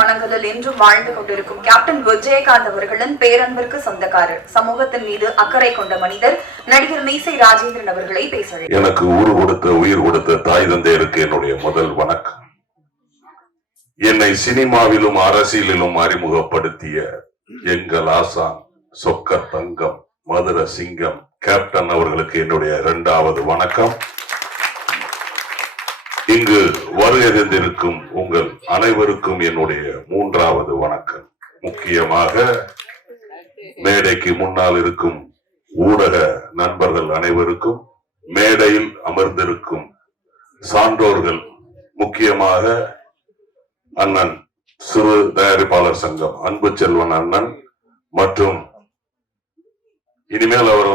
மனங்களில் என்றும் வாழ்ந்து கொண்டிருக்கும் கேப்டன் விஜயகாந்த் அவர்களின் பேரன்பிற்கு சொந்தக்காரர், சமூகத்தின் மீது அக்கறை கொண்ட மனிதர் நடிகர் மீசை ராஜேந்திரன் அவர்களை பேச எனக்கு ஊர் கொடுத்த உயிர் கொடுத்த தாய் தந்தையருக்கு என்னுடைய முதல் வணக்கம். என்னை சினிமாவிலும் அரசியலிலும் அறிமுகப்படுத்திய எங்கள் ஆசான் சொக்க தங்கம் மதுர சிங்கம் கேப்டன் அவர்களுக்கு என்னுடைய இரண்டாவது வணக்கம். இங்கு வருகை தந்திருக்கும் உங்கள் அனைவருக்கும் என்னுடைய மூன்றாவது வணக்கம். முக்கியமாக மேடைக்கு முன்னால் இருக்கும் ஊடக நண்பர்கள் அனைவருக்கும், மேடையில் அமர்ந்திருக்கும் சான்றோர்கள், முக்கியமாக அண்ணன் சிறு தயாரிப்பாளர் சங்கம் அன்பு செல்வன் அண்ணன் மற்றும் இனிமேல் அவர்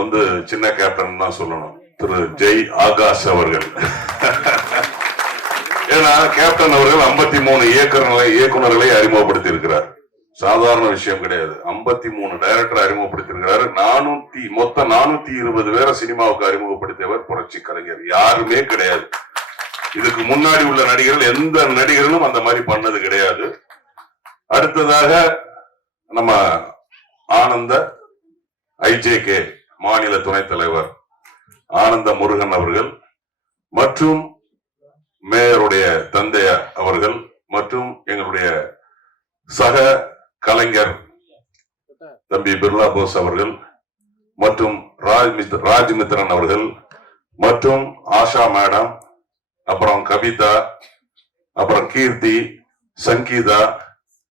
சின்ன கேப்டன் தான் சொல்லணும், திரு ஜெய் ஆகாஷ் அவர்கள். ஏன்னா கேப்டன் அவர்கள் 53 இயக்குநர்களை அறிமுகப்படுத்தி இருக்கிறார். சாதாரண விஷயம் கிடையாது. 53 டைரக்டர் அறிமுகப்படுத்தி இருக்கிறார். மொத்தம் 420 பேரை சினிமாவுக்கு அறிமுகப்படுத்தியவர் புரட்சி கலைஞர். யாருமே கிடையாது. இதுக்கு முன்னாடி உள்ள நடிகர்கள் எந்த நடிகர்களும் அந்த மாதிரி பண்ணது கிடையாது. அடுத்ததாக நம்ம ஆனந்த IJK மாநில துணைத் தலைவர் ஆனந்த முருகன் அவர்கள் மற்றும் மேயருடைய தந்தையார் அவர்கள் மற்றும் எங்களுடைய சக கலைஞர் தம்பி பிர்லா போஸ் அவர்கள் மற்றும் ராஜ்மித்ரன் அவர்கள் மற்றும் ஆஷா மேடம், அப்புறம் கவிதா, அப்புறம் கீர்த்தி, சங்கீதா,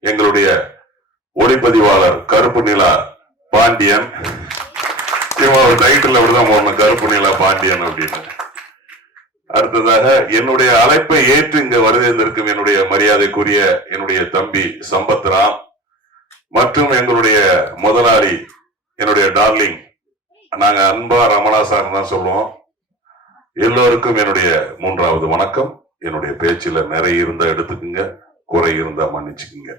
எங்களுடைய ஒளிப்பதிவாளர் கருப்பு நிலா பாண்டியன். டைட்டில் அப்படிதான் போடணும், கருப்பு நிலா பாண்டியன் அப்படின்னு. அடுத்ததாக என்னுடைய அழைப்பை ஏற்று இங்க வருகின்றிருக்கும் என்னுடைய மரியாதைக்குரிய என்னுடைய தம்பி சம்பத்ராம் மற்றும் எங்களுடைய முதலாளி என்னுடைய டார்லிங், நாங்க அன்பா ரமணா சார் தான் சொல்லுவோம். எல்லோருக்கும் என்னுடைய மூன்றாவது வணக்கம். என்னுடைய பேச்சில நிறைய இருந்தா எடுத்துக்குங்க, குறை இருந்தா மன்னிச்சுக்குங்க.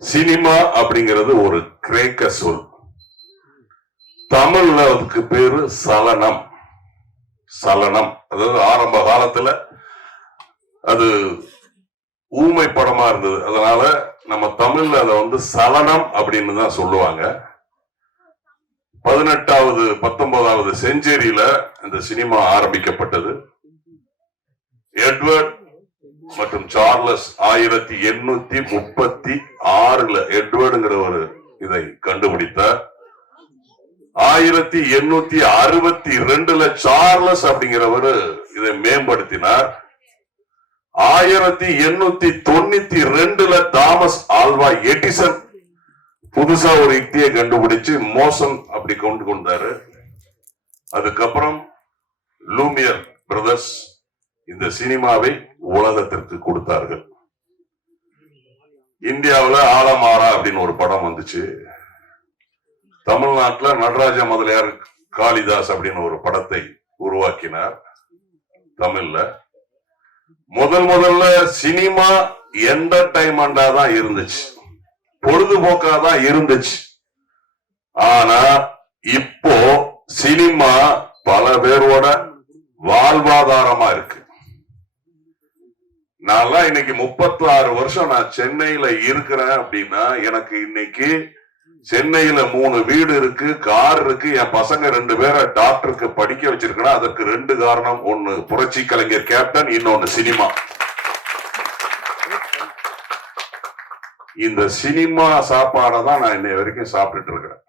சினிமா அப்படிங்கிறது ஒரு கிரேக்க சொல். தமிழ்ல அதுக்கு பேரு சலனம். அதாவது ஆரம்ப காலத்துல அது ஊமை படமா இருந்தது. அதனால நம்ம தமிழ்ல அதை சலனம் அப்படின்னு தான் சொல்லுவாங்க. 18வது 19வது செஞ்சுரியில இந்த சினிமா ஆரம்பிக்கப்பட்டது. எட்வர்ட் மற்றும் சார்லஸ் 1836 எட்வர்டுங்கிற ஒரு இதை கண்டுபிடித்தார். 1862 சார்லஸ் அப்படிங்கிறவர் இதை மேம்படுத்தினார். 1892 தாமஸ் ஆல்வா எடிசன் புதுசா ஒரு யுக்தியை கண்டுபிடிச்சு மோஷன் அப்படி கொண்டு வந்தாரு. அதுக்கப்புறம் லூமியர் பிரதர்ஸ் இந்த சினிமாவை உலகத்திற்கு கொடுத்தார்கள். இந்தியாவில் ஆலமாரா அப்படின்னு ஒரு படம் வந்துச்சு. தமிழ்நாட்டுல நடராஜ முதலியார் காளிதாஸ் அப்படின்னு ஒரு படத்தை உருவாக்கினார். தமிழ்ல முதல்ல சினிமா என்டர்டைன்மெண்டா தான் இருந்துச்சு, பொழுதுபோக்கா தான் இருந்துச்சு. ஆனா இப்போ சினிமா பல பேரோட வாழ்வாதாரமா இருக்கு. நான் இன்னைக்கு 36 வருஷம் நான் சென்னையில இருக்கிறேன் அப்படின்னா, எனக்கு இன்னைக்கு சென்னையில 3 வீடு இருக்கு, கார் இருக்கு, என் பசங்க 2 பேரை டாக்டருக்கு படிக்க வச்சிருக்கேன். அதற்கு 2 காரணம். ஒன்னு புரட்சி கலைஞர் கேப்டன், இன்னொன்னு சினிமா. இந்த சினிமா சாப்பாடை தான் நான் இன்னை வரைக்கும் சாப்பிட்டுட்டு இருக்கிறேன்.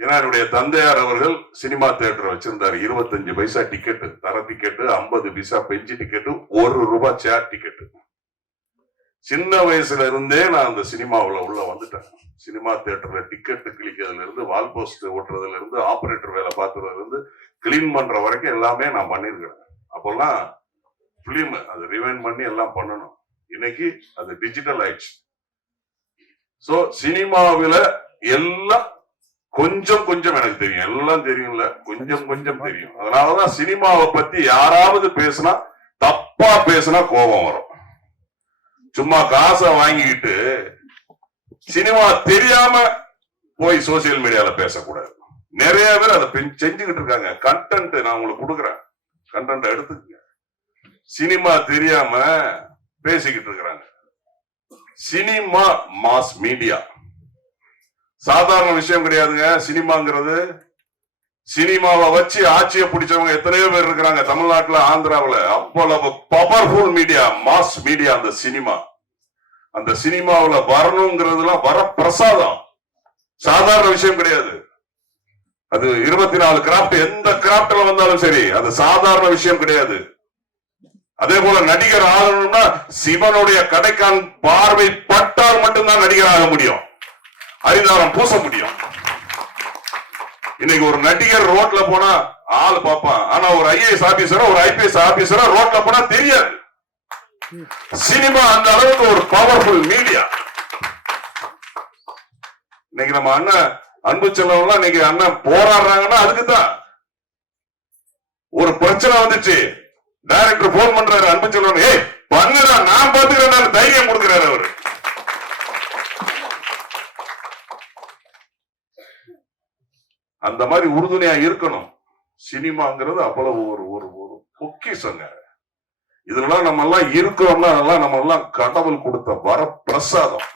ஏன்னா என்னுடைய தந்தையார் அவர்கள் சினிமா தியேட்டர் வச்சிருந்தாரு. 25 பைசா டிக்கெட்டு, தர டிக்கெட்டு, 50 பைசா பெஞ்சு டிக்கெட்டு, ₹1 சேர் டிக்கெட்டு. சின்ன வயசுல இருந்தே நான் அந்த சினிமாவில் உள்ள வந்துட்டேன். சினிமா தியேட்டர்ல டிக்கெட் கிழிக்கிறதுல இருந்து, வால் போஸ்ட் ஓட்டுறதுல இருந்து, ஆபரேட்டர் வேலை பார்க்கறதுல இருந்து, கிளீன் பண்ற வரைக்கும் எல்லாமே நான் பண்ணிருக்கிறேன். அப்பெல்லாம் பிலிம் அது ரிவைண்ட் பண்ணி எல்லாம் பண்ணணும். இன்னைக்கு அது டிஜிட்டல் ஆயிடுச்சு. சோ சினிமாவில எல்லாம் கொஞ்சம் கொஞ்சம் எனக்கு தெரியும், எல்லாம் தெரியும்ல, கொஞ்சம் கொஞ்சம் தெரியும். அதனாலதான் சினிமாவை பத்தி யாராவது பேசினா, தப்பா பேசினா கோபம் வரும். சும்மா காசை வாங்கிக்கிட்டு சினிமா தெரியாம போய் சோசியல் மீடியால பேசக்கூடாது. நிறைய பேர் அதை செஞ்சுக்கிட்டு இருக்காங்க. கண்டென்ட் நான் உங்களுக்கு கொடுக்குறேன், கண்டென்ட் எடுத்துக்கங்க. சினிமா தெரியாம பேசிக்கிட்டு இருக்கிறாங்க. சினிமா மாஸ் மீடியா சாதாரண விஷயம் கிடையாதுங்க. சினிமாங்கிறது சினிமாவை வச்சு ஆட்சியை பிடிச்சவங்க எத்தனையோ பேர் இருக்கிறாங்க தமிழ்நாட்டுல, ஆந்திராவில். அவ்வளவு பவர்ஃபுல் மீடியா, மாஸ் மீடியா அந்த சினிமா. அந்த சினிமாவில் வரணுங்கிறதுலாம் வர பிரசாதம், சாதாரண விஷயம் கிடையாது. அது 24 கிராப்ட், எந்த கிராப்ட்ல வந்தாலும் சரி, அது சாதாரண விஷயம் கிடையாது. அதே போல நடிகர் ஆகணும்னா சிவனுடைய கடைக்கான் பார்வை பட்டால் மட்டும்தான் நடிகர் ஆக முடியும், அரிதாரம் பூச முடியும். இன்னைக்கு ஒரு நடிகர் ரோட்ல போனா ஆள் பார்ப்பான், ஆனா ஒரு ஐஏஎஸ் ஆபீசரோ ஒரு ஐபிஎஸ் ஆபீசரோ ரோட்ல போனா தெரியாது. சினிமா அந்த அளவுக்கு ஒரு பவர்ஃபுல் மீடியா. இன்னைக்கு நம்ம அண்ணன் அன்பு செல்வம்லாம் இன்னைக்கு அண்ணன் போராடுறாங்கன்னா அதுக்குதான். ஒரு பிரச்சனை வந்துச்சு, டைரக்டர் போன் பண்றாரு அன்பு செல்வம், ஏய் பண்ணுடா நான் பாத்துக்கிறேன், தைரியம் கொடுக்கிறாரு அவரு. அந்த மாதிரி உறுதுணையா இருக்கணும். சினிமாங்கிறது அவ்வளவு ஒரு ஒரு ஒரு பொக்கிஷங்க. இதெல்லாம் நம்ம எல்லாம் இருக்கிறோம்னா அதெல்லாம் நம்ம எல்லாம் கடவுள் கொடுத்த வர பிரசாதம்.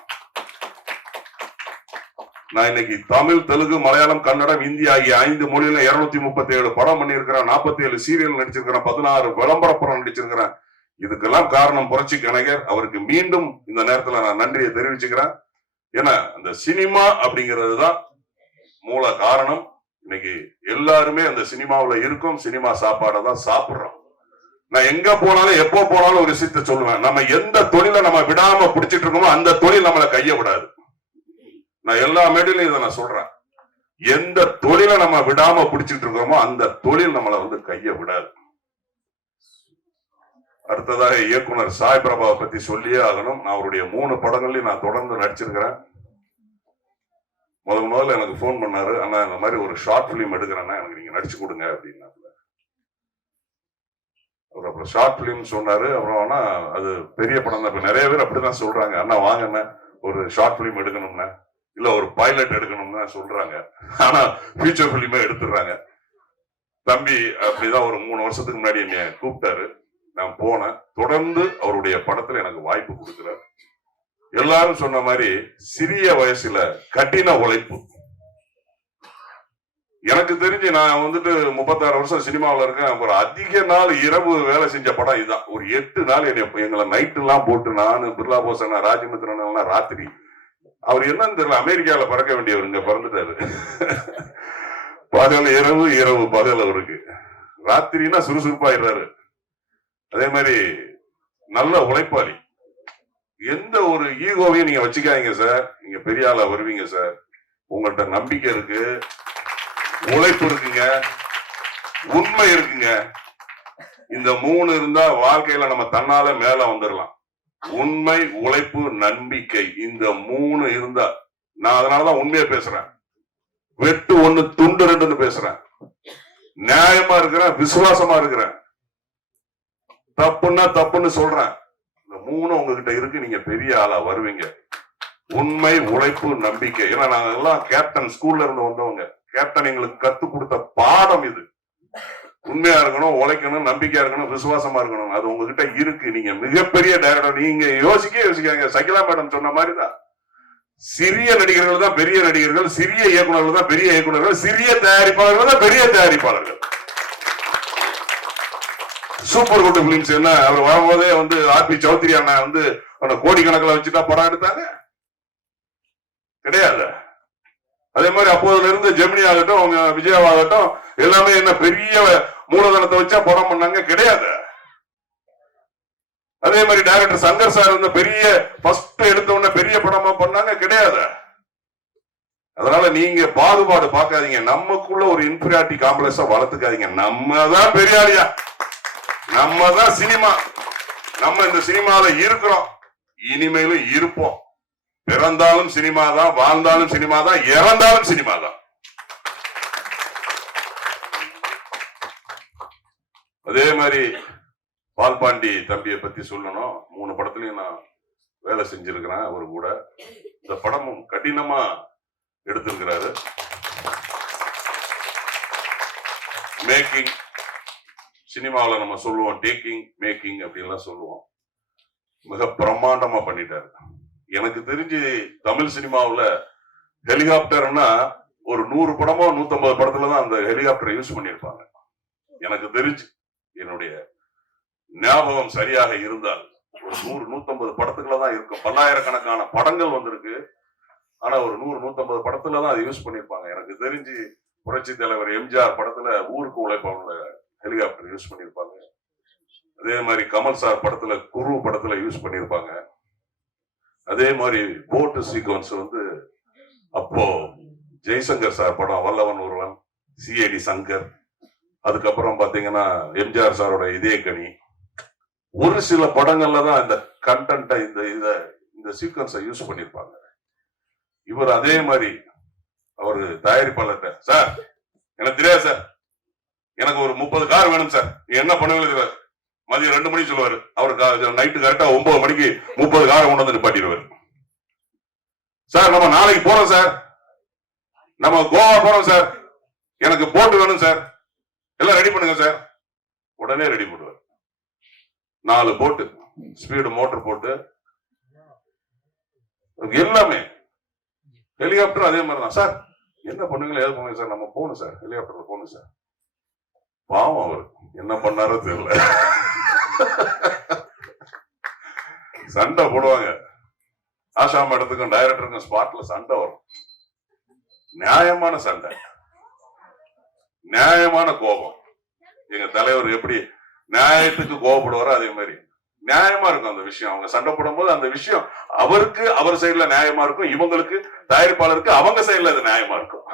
நான் இன்னைக்கு தமிழ், தெலுங்கு, மலையாளம், கன்னடம், இந்தி ஆகிய 5 மொழியில 237 படம் பண்ணியிருக்கிறேன், 47 சீரியல் நடிச்சிருக்கிறேன், 16 விளம்பர படம் நடிச்சிருக்கிறேன். இதுக்கெல்லாம் காரணம் புரட்சி கலைஞர். அவருக்கு மீண்டும் இந்த நேரத்துல நான் நன்றியை தெரிவிச்சுக்கிறேன். ஏன்னா அந்த சினிமா அப்படிங்கிறது தான் மூல காரணம். இன்னைக்கு எல்லாருமே அந்த சினிமாவில் இருக்கும், சினிமா சாப்பாடை தான் சாப்பிடுறோம். நான் எங்க போனாலும் எப்போ போனாலும் ஒரு விஷயத்த சொல்லுவேன், நம்ம எந்த தொழிலை நம்ம விடாம பிடிச்சிட்டு இருக்கோமோ அந்த தொழில் நம்மளை கைய விடாது. நான் எல்லா மேடையிலும் இதை நான் சொல்றேன், எந்த தொழிலை நம்ம விடாம பிடிச்சிட்டு இருக்கிறோமோ அந்த தொழில் நம்மளை வந்து கைய விடாது. அடுத்ததாக இயக்குனர் சாய் பிரபாவை பத்தி சொல்லியே ஆகணும். நான் அவருடைய 3 படங்கள்லயும் நான் தொடர்ந்து நடிச்சிருக்கிறேன். முதல்ல எனக்கு போன் பண்ணாரு, அண்ணா இந்த மாதிரி ஒரு ஷார்ட் பிலிம் எடுக்கிறேன்னா எனக்கு நீங்க நடிச்சு கொடுங்க அப்படின்னா. அவர் அப்புறம் ஷார்ட் பிலிம் சொன்னாரு. அப்புறம் ஆனா அது பெரிய படம் தான். இப்ப நிறைய பேர் அப்படிதான் சொல்றாங்க, அண்ணா வாங்க ஒரு ஷார்ட் பிலிம் எடுக்கணும்னா, இல்ல ஒரு பைலட் எடுக்கணும்னு சொல்றாங்க. ஆனா ஃபியூச்சர் பிலிமே எடுத்துடுறாங்க. தம்பி அப்படிதான் ஒரு 3 வருஷத்துக்கு முன்னாடி என்னை கூப்பிட்டாரு, நான் போனேன். தொடர்ந்து அவருடைய படத்துல எனக்கு வாய்ப்பு கொடுக்கிறார். எல்லாரும் சொன்ன மாதிரி சிறிய வயசுல கடின உழைப்பு. எனக்கு தெரிஞ்சு நான் வந்துட்டு 36 வருஷம் சினிமாவில் இருக்கேன். அப்புறம் அதிக நாள் இரவு வேலை செஞ்ச படம் இதுதான். ஒரு 8 நாள் எங்களை நைட்டு எல்லாம் போட்டு, நானு பிர்லா போசன், ராஜமித்ரன் எல்லாம் ராத்திரி. அவர் என்னன்னு தெரியல, அமெரிக்கால பறக்க வேண்டியவர் இங்க பறந்துட்டாரு. பகல் இரவு, இரவு பகல். அவருக்கு ராத்திரினா சுறுசுறுப்பாயிடுறாரு. அதே மாதிரி நல்ல உழைப்பாளி. எந்த ஒரு ஈகோவையும் நீங்க வச்சுக்காதீங்க சார், நீங்க பெரிய ஆளா வருவீங்க சார். உங்கள்கிட்ட நம்பிக்கை இருக்கு, உழைப்பு இருக்குங்க, உண்மை இருக்குங்க. இந்த 3 இருந்தா வாழ்க்கையில நம்ம தன்னால மேல வந்துடலாம். உண்மை, உழைப்பு, நம்பிக்கை, இந்த 3 இருந்தா, நான் அதனாலதான் உண்மையா பேசுறேன். வெட்டு 1 துண்டு 2ன்னு பேசுறேன். நியாயமா இருக்கிறேன், விசுவாசமா இருக்கிறேன். தப்புன்னா தப்புன்னு சொல்றேன். இந்த 3 உங்ககிட்ட இருக்கு, நீங்க பெரிய ஆளா வருவீங்க. உண்மை, உழைப்பு, நம்பிக்கை. ஏன்னா நாங்க எல்லாம் கேப்டன் ஸ்கூல்ல இருந்து வந்தவங்க. கேப்டன் எங்களுக்கு கத்து கொடுத்த பாடம் இது. உண்மையா இருக்கணும், உழைக்கணும், நம்பிக்கையா இருக்கணும், விசுவாசமா இருக்கணும். அது உங்ககிட்ட இருக்கு. நீங்க மிகப்பெரிய டைரக்டர். நீங்க யோசிக்காங்க. சகிலா மேடம் சொன்ன மாதிரிதான், சிறிய நடிகர்கள் தான் பெரிய நடிகர்கள், சிறிய இயக்குநர்கள் தான் பெரிய இயக்குநர்கள், சிறிய தயாரிப்பாளர்கள் தான் பெரிய தயாரிப்பாளர்கள். சூப்பர் குட் பிலிம்ஸ் என்ன, அவர் வரும்போதே வந்து ஆர்பி சௌத்ரி அண்ணா வந்து கோடிக்கணக்கில் வச்சுட்டா படம் எடுத்தாங்க கிடையாது. அதே மாதிரி அப்போதுல இருந்து ஜெமினி ஆகட்டும், விஜயாவாகட்டும், எல்லாமே என்ன பெரிய மூலதனத்தை வச்சா படம் பண்ணாங்க கிடையாது. அதே மாதிரி டைரக்டர் சங்கர் சார் இருந்த பெரிய ஃபர்ஸ்ட் எடுத்த உடனே பெரிய படமா பண்ணாங்க கிடையாது. அதனால நீங்க பாகுபாடு பார்க்காதீங்க. நமக்குள்ள ஒரு இன்ஃபீரியாரிட்டி காம்ப்ளெக்ஸா வளர்த்துக்காதீங்க. நம்ம தான் பெரியாரியா, நம்ம தான் சினிமா. நம்ம இந்த சினிமால இருக்கிறோம், இனிமேலும் இருப்போம். பிறந்தாலும் சினிமா தான், வாழ்ந்தாலும் சினிமா தான், இறந்தாலும் சினிமா தான். அதே மாதிரி பால்பாண்டி தம்பியை பத்தி சொல்லணும். 3 படத்துலயும் நான் வேலை செஞ்சிருக்கிறேன் அவரு கூட. இந்த படமும் கடினமா எடுத்திருக்கிறாரு. மேக்கிங், சினிமாவில் நம்ம சொல்லுவோம் டேக்கிங், மேக்கிங் அப்படின்லாம் சொல்லுவோம். மிக பிரம்மாண்டமா பண்ணிட்டாரு. எனக்கு தெரிஞ்சு தமிழ் சினிமாவுல ஹெலிகாப்டர்னா ஒரு 100 படமோ 150 படத்துலதான் அந்த ஹெலிகாப்டரை யூஸ் பண்ணியிருப்பாங்க. எனக்கு தெரிஞ்சு, என்னுடைய ஞாபகம் சரியாக இருந்தால் ஒரு 100-150 படத்துக்குள்ளதான் இருக்கும். பல்லாயிரக்கணக்கான படங்கள் வந்திருக்கு, ஆனா ஒரு 100-150 படத்துலதான் அதை யூஸ் பண்ணியிருப்பாங்க. எனக்கு தெரிஞ்சு புரட்சி தலைவர் எம்ஜிஆர் படத்துல ஊருக்கு உழைப்பவங்கள ஹெலிகாப்டர் யூஸ் பண்ணியிருப்பாங்க. அதே மாதிரி கமல் சார் படத்துல குரு படத்துல யூஸ் பண்ணியிருப்பாங்க. அதே மாதிரி போட்டு சீக்வன்ஸ் வந்து அப்போ ஜெய்சங்கர் சார் படம் வல்லவன் ஒருவன், சிஐடி சங்கர், அதுக்கப்புறம் பாத்தீங்கன்னா எம்ஜிஆர் சாரோட இதயக்கனி, ஒரு சில படங்கள்ல தான் இந்த கண்டென்ட்டை இந்த சீக்வன்ஸை யூஸ் பண்ணியிருப்பாங்க. இவர் அதே மாதிரி அவரு தயாரிப்பாளர்கிட்ட, சார் எனக்கு தெரியாது சார், எனக்கு ஒரு 30 கார் வேணும் சார், நீ என்ன பண்ணுவீங்க? மதியம் 2 மணிக்கு சொல்லுவாரு, அவருக்கு நைட்டு கரெக்டா 9 மணிக்கு 30 காரை கொண்டு வந்து நிப்பாட்டிடுவாரு. சார் நம்ம நாளைக்கு போறோம் சார், நம்ம கோவா போறோம் சார், எனக்கு போட்டு வேணும் சார், எல்லாம் ரெடி பண்ணுங்க சார். உடனே ரெடி பண்ணுவார். 4 போட்டு, ஸ்பீடு மோட்டர் போட்டு, எல்லாமே. ஹெலிகாப்டர் அதே மாதிரிதான். சார் என்ன பண்ணுங்களா, ஏது பண்ணுங்க சார், நம்ம போகணும் சார், ஹெலிகாப்டர்ல போகணும் சார். பாவம் அவர் என்ன பண்ணாரோ தெரியல. சண்டை போடுவாங்க. ஆஷா மேடத்துக்கும் டைரக்டருக்கும் ஸ்பாட்ல சண்டை வரும். நியாயமான சண்டை, நியாயமான கோபம். எங்க தலைவர் எப்படி நியாயத்துக்கு கோபப்படுவாரோ அதே மாதிரி நியாயமா இருக்கும் அந்த விஷயம். அவங்க சண்டை போடும்போது அந்த விஷயம் அவருக்கு அவர் சைடுல நியாயமா இருக்கும், இவங்களுக்கு தயாரிப்பாளருக்கு அவங்க சைடுல அது நியாயமா இருக்கும்.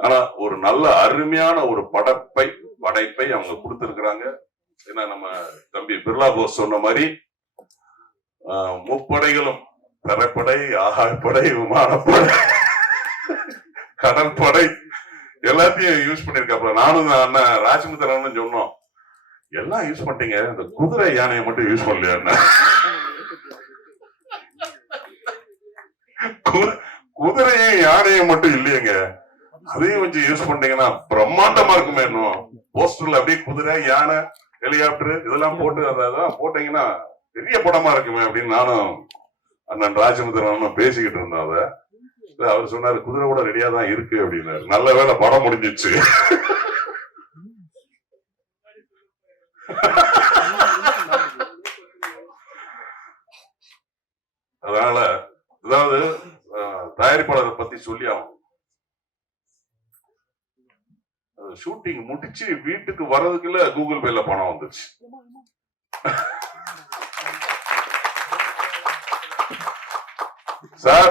ஆனா ஒரு நல்ல அருமையான ஒரு படைப்பை அவங்க கொடுத்திருக்கிறாங்க. ஏன்னா நம்ம தம்பி பிர்லா போஸ் சொன்ன மாதிரி முப்படைகளும், தரைப்படை, ஆகாயப்படை, விமானப்படை, கடற்படை எல்லாத்தையும் யூஸ் பண்ணிருக்காப்ல. நானும் அண்ணன் ராஜமுத்திரன் சொன்னோம், எல்லாம் யூஸ் பண்ணிட்டீங்க, இந்த குதிரை யானையை மட்டும் யூஸ் பண்ணலையா? குதிரையும் யானையும் மட்டும் இல்லையங்க, அதையும் கொஞ்சம் யூஸ் பண்ணீங்கன்னா பிரம்மாண்டமா இருக்குமே. இன்னும் போஸ்டர்ல அப்படியே குதிரை, யானை, ஹெலிகாப்டர் இதெல்லாம் போட்டு அதான் போட்டீங்கன்னா பெரிய படமா இருக்குமே அப்படின்னு நானும் அண்ணன் ராஜமுத்திரன் பேசிக்கிட்டு இருந்தோம். அத அவர் சொன்னாரு, குதிரை கூட ரெடியா தான் இருக்கு அப்படின்னாரு. நல்ல வேளை படம் முடிஞ்சிச்சு. அதனால அதாவது தயாரிப்பாளரை பத்தி சொல்லி ஆகும். ஷூட்டிங் முடிச்சு வீட்டுக்கு வர்றதுக்குள்ள கூகுள் பேல பணம் வந்துருச்சு. சார்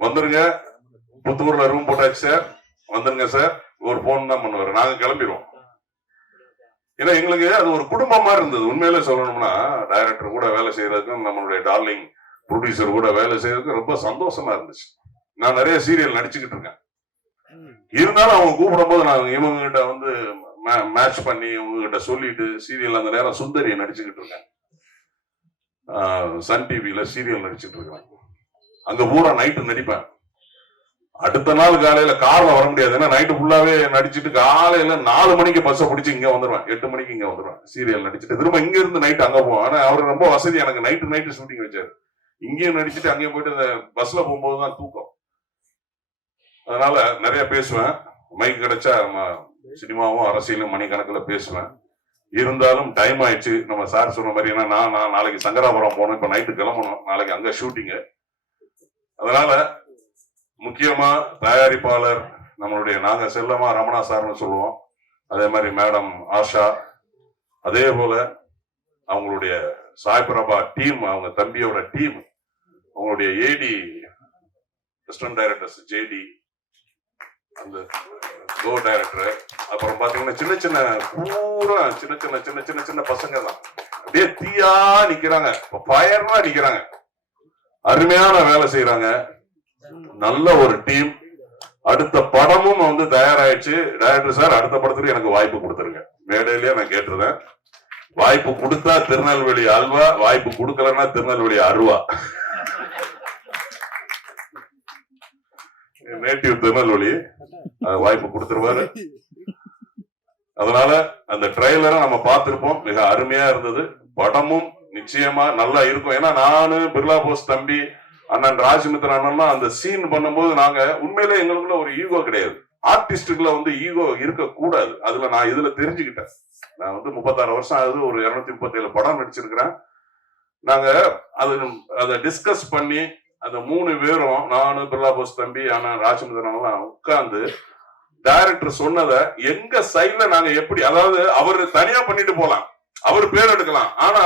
வந்துருங்க, புத்தூர்ல ரூம் போட்டாச்சு சார், வந்துருங்க சார், ஒரு போன் தான் பண்ணுவாரு, நாங்க கிளம்பிடுவோம். ஏன்னா எங்களுக்கு அது ஒரு குடும்பமா இருந்தது. உண்மையில சொல்லணும்னா டைரக்டர் கூட வேலை செய்யறதுக்கும் நம்மளுடைய டார்லிங் ப்ரொடியூசர் கூட வேலை செய்யறதுக்கும் ரொம்ப சந்தோஷமா இருந்துச்சு. நான் நிறைய சீரியல் நடிச்சுக்கிட்டு இருக்கேன். இருந்தாலும் அவங்க கூப்பிடும் போது நான் இவங்க கிட்ட வந்து மேட்ச் பண்ணி இவங்க கிட்ட சொல்லிட்டு சீரியல் அந்த நேரம் சுந்தரியை நடிச்சுக்கிட்டு இருக்கேன். சன் டிவில சீரியல் நடிச்சுட்டு இருக்கேன். அங்க பூரா நைட்டு நடிப்பேன். அடுத்த நாள் காலையில கார்ல வர முடியாது, ஏன்னா நைட்டு ஃபுல்லாவே நடிச்சுட்டு காலையில 4 மணிக்கு பஸ்ஸை பிடிச்சி இங்க வந்துருவேன், 8 மணிக்கு இங்க வந்துருவேன். சீரியல் நடிச்சுட்டு திரும்ப இங்க இருந்து நைட்டு அங்க போவோம். ஆனா அவரு ரொம்ப வசதி, எனக்கு நைட்டு ஷூட்டிங் வச்சாரு. இங்கேயும் நடிச்சுட்டு அங்கேயும் போயிட்டு அந்த பஸ்ல போகும்போதுதான் தூக்கம். அதனால நிறைய பேசுவேன். மைக் கிடைச்சா சினிமாவும் அரசியலும் மணிக்கணக்கில் பேசுவேன். இருந்தாலும் டைம் ஆயிடுச்சு. நம்ம சார் சொன்ன மாதிரி, ஏன்னா நான் நாளைக்கு சங்கராபுரம் போகணும், இப்ப நைட்டு கிளம்பணும், நாளைக்கு அங்க ஷூட்டிங்கு. அதனால முக்கியமா தயாரிப்பாளர் நம்மளுடைய நாங்க செல்லமா ரமணா சார்னு சொல்லுவோம், அதே மாதிரி மேடம் ஆஷா, அதே போல அவங்களுடைய சாய் பிரபா டீம், அவங்க தம்பியோட டீம், அவங்களுடைய ஏடி அசிஸ்டன்ட் டைரக்டர்ஸ் ஜேடி, அந்த கோ டைரக்டர், அப்புறம் பாத்தீங்கன்னா சின்ன சின்ன பசங்க தான் அப்படியே தீயா நிக்கிறாங்க, பயமா நிக்கிறாங்க, அருமையான வேலை செய்யறாங்க. நல்ல ஒரு டீம். அடுத்த படமும் வந்து தயாராயிடுச்சு. டைரக்டர் சார் அடுத்த படத்துக்கு எனக்கு வாய்ப்பு கொடுத்துருங்க. மேடையிலேயே நான் கேட்டிருந்தேன். வாய்ப்பு கொடுத்தா திருநெல்வேலி அல்வா, வாய்ப்பு கொடுக்கலன்னா திருநெல்வேலி அருவா. நேட்டிவ் திருநெல்வேலி, வாய்ப்பு கொடுத்துருவாரு. அதனால அந்த ட்ரெய்லரை நம்ம பார்த்திருப்போம், மிக அருமையா இருந்தது. படமும் நிச்சயமா நல்லா இருக்கும். ஏன்னா நானு, பிர்லா போஸ் தம்பி, அண்ணன் ராஜ்மித்ரன் அண்ணன் அந்த சீன் பண்ணும்போது நாங்க உண்மையிலே எங்களுக்குள்ள ஒரு ஈகோ கிடையாது. ஆர்டிஸ்டுக்குள்ள வந்து ஈகோ இருக்க கூடாது. அதுல நான் இதுல தெரிஞ்சுக்கிட்டேன். நான் வந்து 36 வருஷம் ஆகுது, ஒரு 237 படம் நடிச்சிருக்கிறேன். நாங்க அதை டிஸ்கஸ் பண்ணி அந்த 3 பேரும், நானு, பிர்லா போஸ் தம்பி, அண்ணன் ராஜ்மித்ரன் எல்லாம் உட்கார்ந்து டைரக்டர் சொன்னதை எங்க சைட்ல நாங்க எப்படி, அதாவது அவரு தனியா பண்ணிட்டு போலாம், அவர் பேர் எடுக்கலாம், ஆனா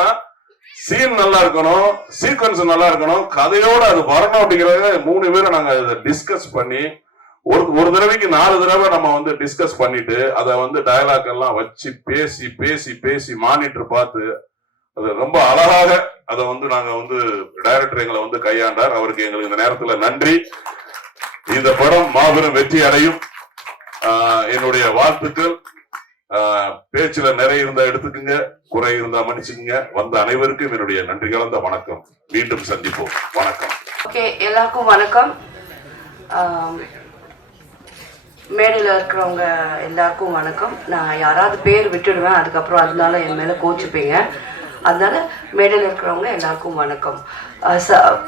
சீன் நல்லா இருக்கணும், சீக்வன்ஸ் நல்லா இருக்கணும், கதையோட அது வரணும் அப்படிங்கறத 3 பேரை நாங்க டிஸ்கஸ் பண்ணி ஒரு தடவைக்கு 4 தடவை நம்ம வந்து டிஸ்கஸ் பண்ணிட்டு அதை வந்து டயலாக் எல்லாம் வச்சு பேசி பேசி பேசி மானிட்டர் பார்த்து அது ரொம்ப அழகாக அதை வந்து நாங்க வந்து டைரக்டர் எங்களை வந்து கையாண்டார். அவருக்கு எங்களுக்கு இந்த நேரத்துல நன்றி. இந்த படம் மாபெரும் வெற்றி அடையும். என்னுடைய வாழ்த்துக்கள். பேச்சுல நிறைய இருந்தா எடுத்துக்குங்க, குறை இருந்தா மன்னிச்சுக்குங்க. வந்த அனைவருக்கும் என்னுடைய நன்றி கலந்த வணக்கம். மீண்டும் சந்திப்போம். வணக்கம். ஓகே, எல்லாருக்கும் வணக்கம். மேடையில் இருக்கிறவங்க எல்லாருக்கும் வணக்கம். நான் யாராவது பேர் விட்டுடுவேன், அதுக்கப்புறம் அதனால என் மேலே கோச்சுப்பீங்க. அதனால மேடையில் இருக்கிறவங்க எல்லாருக்கும் வணக்கம்.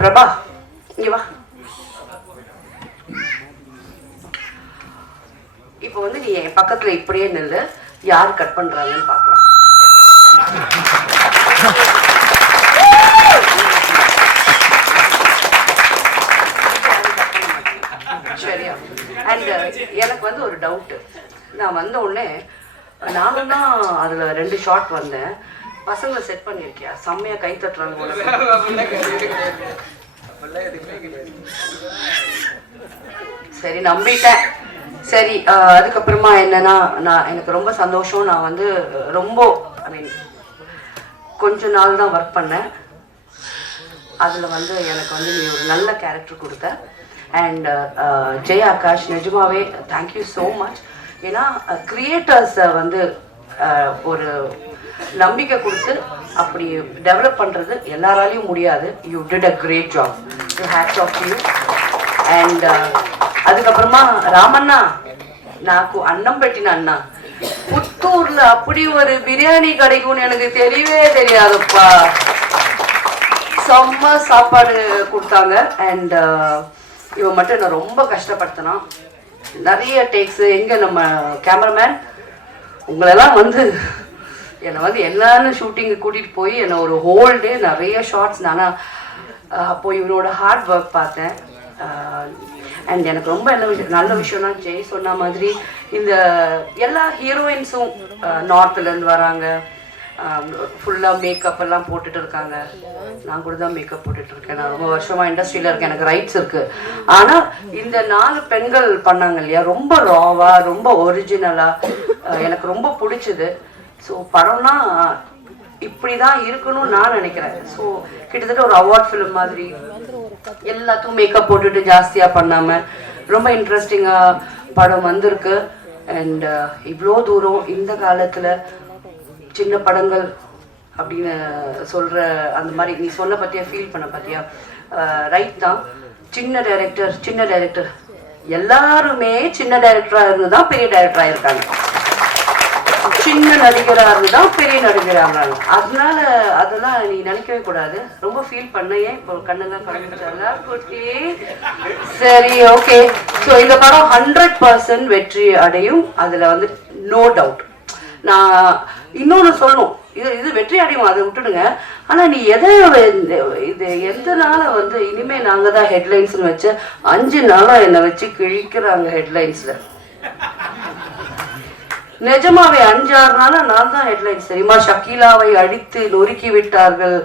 பிரபா இங்க வா. இப்போ வந்து நீ என் பக்கத்துல இப்படியே நில்லு, யார் கட் பண்றாங்கன்னு பார்க்கலாம். சரியா? அண்ட் எனக்கு வந்து ஒரு டவுட்டு. நான் வந்த உடனே நானும் தான் அதுல 2 ஷாட் வந்தேன். பசங்களை செட் பண்ணிருக்கியா? செம்மையா கை தட்டுறாங்க. சரி, நம்பிட்டேன். சரி, அதுக்கப்புறமா என்னன்னா, எனக்கு ரொம்ப சந்தோஷம். நான் வந்து ரொம்ப கொஞ்ச நாள் தான் ஒர்க் பண்ணேன். அதில் வந்து எனக்கு வந்து நீ ஒரு நல்ல கேரக்டர் கொடுத்த. அண்ட் ஜெய் ஆகாஷ், நிஜமாவே தேங்க்யூ ஸோ மச். ஏன்னா கிரியேட்டர்ஸை வந்து ஒரு நம்பிக்கை கொடுத்து அப்படி டெவலப் பண்ணுறது எல்லாராலையும் முடியாது. You did a great job. You hats off you. And அதுக்கப்புறமா ராமண்ணா, నాకు అన్నం పెట్టిన అన్న, புத்தூர்ல அப்படி ஒரு பிரியாணி கிடைக்கும்னு எனக்கு தெரியவே தெரியாதுப்பா. செம்ம சாப்பாடு கொடுத்தாங்க. அண்ட் இவன் மட்டும் என்ன ரொம்ப கஷ்டப்படுத்தினான். நிறைய டேக்ஸ். எங்க நம்ம கேமராமேன் உங்களெல்லாம் வந்து என்னை வந்து எல்லாரும் ஷூட்டிங்கு கூட்டிகிட்டு போய் என்னை ஒரு ஹோல் டே நிறைய ஷார்ட்ஸ். நானா அப்போ இவனோட ஹார்ட் ஒர்க் பார்த்தேன். அண்ட் எனக்கு ரொம்ப நல்ல விஷயம்னா, ஜெய் சொன்ன மாதிரி இந்த எல்லா ஹீரோயின்ஸும் நார்த்லேருந்து வராங்க. ஃபுல்லாக மேக்கப் எல்லாம் போட்டுட்டு இருக்காங்க. நான் கூட தான் மேக்கப் போட்டுட்டு இருக்கேன். நான் ரொம்ப வருஷமா இண்டஸ்ட்ரியில் இருக்கேன், எனக்கு ரைட்ஸ் இருக்கு. ஆனால் இந்த 4 பெண்கள் பண்ணாங்க இல்லையா, ரொம்ப ராவா, ரொம்ப ஒரிஜினலாக எனக்கு ரொம்ப பிடிச்சது. ஸோ படம்னா இப்படிதான் இருக்கணும்னு நான் நினைக்கிறேன். ஸோ கிட்டத்தட்ட ஒரு அவார்ட் ஃபிலிம் மாதிரி எல்லாத்துக்கும் மேக்கப் போட்டுட்டு ஜாஸ்தியா பண்ணாம ரொம்ப இன்ட்ரெஸ்டிங்கா படம் வந்திருக்கு. அண்ட் இவ்வளோ தூரம் இந்த காலத்துல சின்ன படங்கள் அப்படின்னு சொல்ற அந்த மாதிரி நீ சொன்ன பத்தியா, ஃபீல் பண்ண பத்தியா, ரைட் தான். சின்ன டைரக்டர் எல்லாருமே சின்ன டைரக்டரா இருந்துதான் பெரிய டைரக்டரா இருக்காங்க. சின்ன நடிகராக இருந்துதான் பெரிய நடிகராங்க. அதனால அதெல்லாம் நீ நினைக்கவே கூடாது. ரொம்ப ஃபீல் பண்ணையே. இப்போ கண்ணெல்லாம் கலந்துட்டாங்க குட்டி. சரி, ஓகே. ஸோ இந்த படம் 100% வெற்றி அடையும். அதுல வந்து நோ டவுட். நான் இன்னொன்னு சொல்லணும், இது வெற்றி அடையும், அதை விட்டுடுங்க. ஆனா நீ இது எந்த நாள வந்து இனிமே நாங்க தான் ஹெட்லைன்ஸ்னு வச்சு 5 நாளா என்னை வச்சு கிழிக்கிறாங்க ஹெட்லைன்ஸ்ல. நிஜமாவே 5-6 நாளா நான் தான் ஹெட்லைன்ஸ் தெரியுமா? ஷக்கீலாவை அடித்து நொறுக்கி விட்டார்கள்,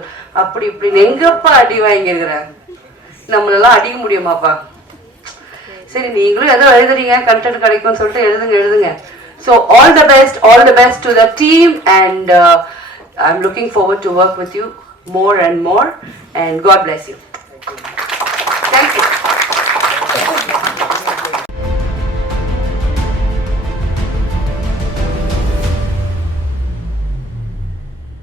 அப்படி இப்படின்னு. எங்கப்பா அடி வாங்கிருக்கிறேன்? நம்மளெல்லாம் அடிக்க முடியுமாப்பா? சரி, நீங்களும் ஏதோ எழுதுறீங்க, கண்டென்ட் கிடைக்கும்னு சொல்லிட்டு எழுதுங்க. So all the best to the team. And I am looking forward to work with you more and more, and God bless you.